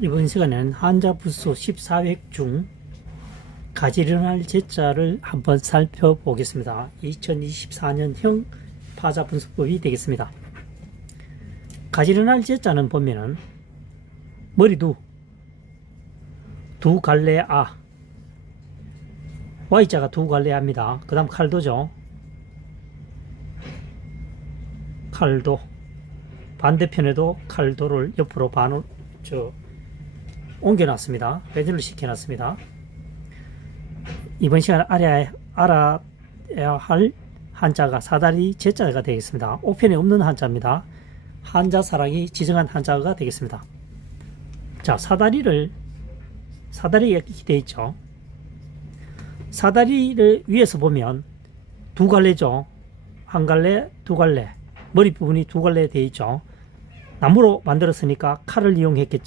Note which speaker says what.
Speaker 1: 이번 시간에는 한자 부수 14획 중 가지런할 제자를 한번 살펴보겠습니다. 2024년형 파자 분석법이 되겠습니다. 가지런할 제자는 보면은 머리두 두 갈래 아 Y자가 두 갈래 합니다. 그 다음 칼도죠. 칼도 반대편에도 칼도를 옆으로 반을 저 옮겨놨습니다. 회전을 시켜놨습니다. 이번 시간에 알아야, 알아야 할 한자가 사다리 제자가 되겠습니다. 5편에 없는 한자입니다. 한자 사랑이 지정한 한자가 되겠습니다. 자, 사다리를 사다리가 되어 있죠. 사다리를 위에서 보면 두 갈래죠. 한 갈래, 두 갈래. 머리 부분이 두 갈래 되어 있죠. 나무로 만들었으니까 칼을 이용했겠죠.